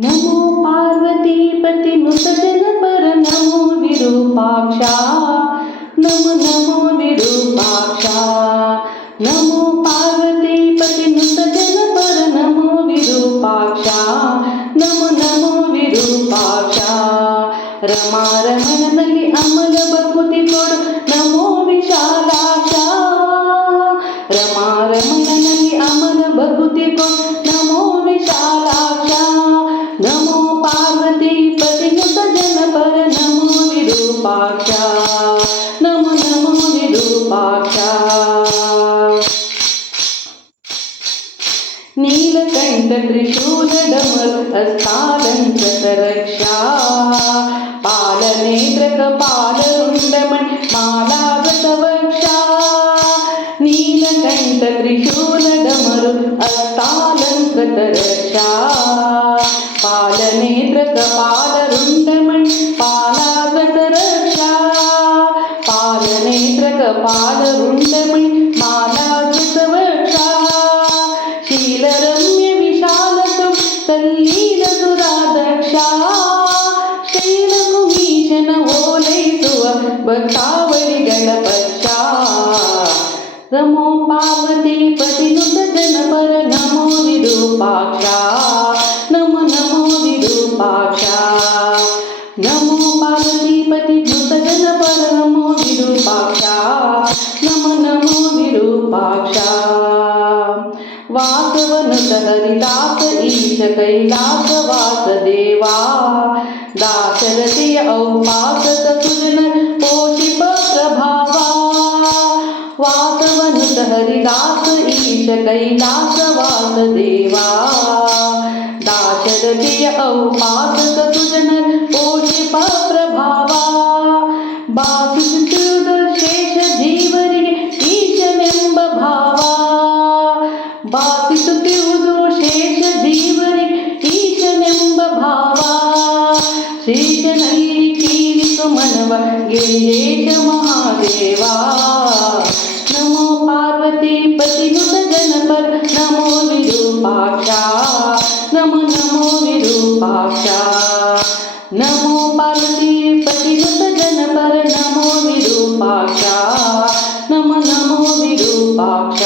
नमो पार्वतीपति नुत जन पर नमो विरूपाक्षा नमो नमो विरूपाक्षा नमो पार्वतीपति नुत जन पर नमो विरूपाक्षा नमो नमो विरूपाक्षा रमा रमणನಲ್ಲಿ ಅಮಲ ಭಕುತಿ ಕೊಡು ನಮೋ ವಿಶಾಲಾಕ್ಷ रमा रमणನಲ್ಲಿ ಅಮಲ ಭಕುತಿ ಕೊಡು ನಮೋ ವಿಶಾಲಾಕ್ಷ नमो पार्वतीपति नुत जन पर नमो विरूपाक्षा नमो नमो विरूपाक्षा नीलकंठ त्रिशूल डमर हस्तालंकृत रक्षा पालनेत्र कपालरुंडमण मालागत वक्षा नीलकंठ त्रिशूल डमर हस्तालंकृत रक्षा पालनेत्र कपालरुंडमण पालागत रक्षा पालनेत्र कपालरुंडमण मालागत वक्षा शीलरम्य विशालतु तल्लील दुरादक्षा ಶ್ರೀಲಕುಮೀಶನ ಓಲೈಸುವ ಭಕ್ತಾವಳಿಗಳ ಪಕ್ಷ ನಮೋ ಪಾರ್ವತೀಪತಿ ನುತ ಜನ ಪರ ನಮೋ ವಿರೂಪಾಕ್ಷ ನಮೋ ನಮೋ ವಿರೂಪಾಕ್ಷ ನಮೋ ಪಾರ್ವತೀಪತಿ ನುತ ಜನ ಪರ ನಮೋ ವಿರೂಪಾಕ್ಷ ನಮೋ ನಮೋ ವಿರೂಪಾಕ್ಷ वासवनुत हरिदास ईश कैलास वासदेवा दाशरथिय औपासक सुजन पोषिप प्रभावा वासवनुत हरिदास ईश कैलास वासदेवा दाशरथिय औपासक सुजन पोषिप प्रभावा ಬಾಸುತ್ತಿರುವುದ ಶೇಷ ಜೀವರಿಗೆ ಈಶನೆಂಬ ಭಾವ ಬಾಸಿಸುತ್ತಿರುವುದು ಶೇಷ ಜೀವರಿಗೆ ಈಶನೆಂಬ ಭಾವ ಶೇಷನಲ್ಲಿ ಕೀಲಿಸು ಮನವ ಗಿರಿಜೇಶ ಮಹಾದೇವ ನಮೋ ಪಾರ್ವತೀಪತಿ ನುತ ಜನ ಪರ ನಮೋ ವಿರೂಪಾಕ್ಷ ನಮೋ ನಮೋ ವಿರೂಪಾಕ್ಷ नमो पार्वतीपति नुत जन पर नमो विरूपाक्ष नमो नमो विरूपाक्ष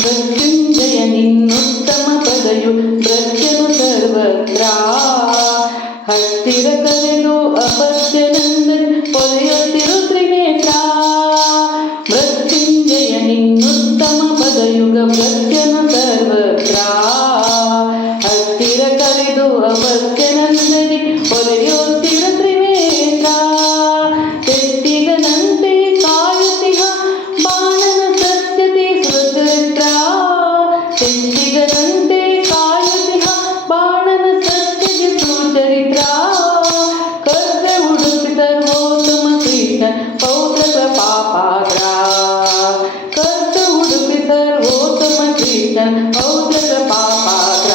मृत्युंजय निन्नुत्तम पदयु भृत्यनु सर्वत्र हस्तिर करेलो अपत्य नंदन पೊರೆಯುತ್ತಿರು ತ್ರಿನೇತ್ರ मृत्युंजय निन्नुत्तम पदयुग भृत्यनु सर्वत्र ಹತ್ತಿರ ಕರೆದು ಅಪತ್ಯನಂದದಿ ಹೊರೆಯುತ್ತಿರ ತ್ರಿನೇತ್ರ ತೆತ್ತಿಗನಂತೆ ಕಾಯುತ್ತಿಹ ಬಾಣನ ಸತ್ಯತೆ ಸುಚರಿತ್ರ ತೆತ್ತಿಗನಂತೆ ಕಾಯುತ್ತಿಹ ಬಾಣನ ಸತ್ಯತೆ ಸುಚರಿತ್ರ ಕರ್ಗ ಉಡುಪಿ ಸರ್ವೋತ್ತಮ ಕೃಷ್ಣ ಪೌತ್ರ ಪಾಪಾಗ್ರ ಕರ್ಗ ಉಡುಪಿ ಸರ್ವೋತ್ತಮ ಕೃಷ್ಣ ಪೌತ್ರ ಪಾಪಾಗ್ರ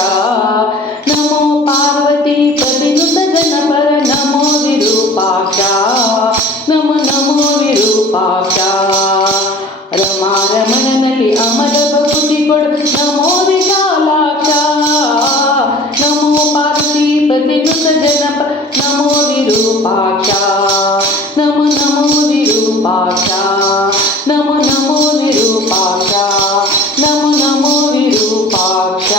नमो पार्वतीपति नुत जन पर नमो विरूपाक्ष नमो नमो विरूपाक्ष रमा रमणನಲ್ಲಿ ಅಮಲ ಭಕುತಿ ಕೊಡು ನಮೋ ವಿಶಾಲಾಕ್ಷ ನಮೋ ಪಾರ್ವತೀಪತಿ ನುತ ಜನ ಪರ ನಮೋ ವಿರೂಪಾಕ್ಷ ನಮೋ ನಮೋ ವಿರೂಪಾಕ್ಷ ನಮೋ ನಮೋ ವಿರೂಪಾಕ್ಷ ನಮೋ ನಮೋ ವಿರೂಪಾಕ್ಷ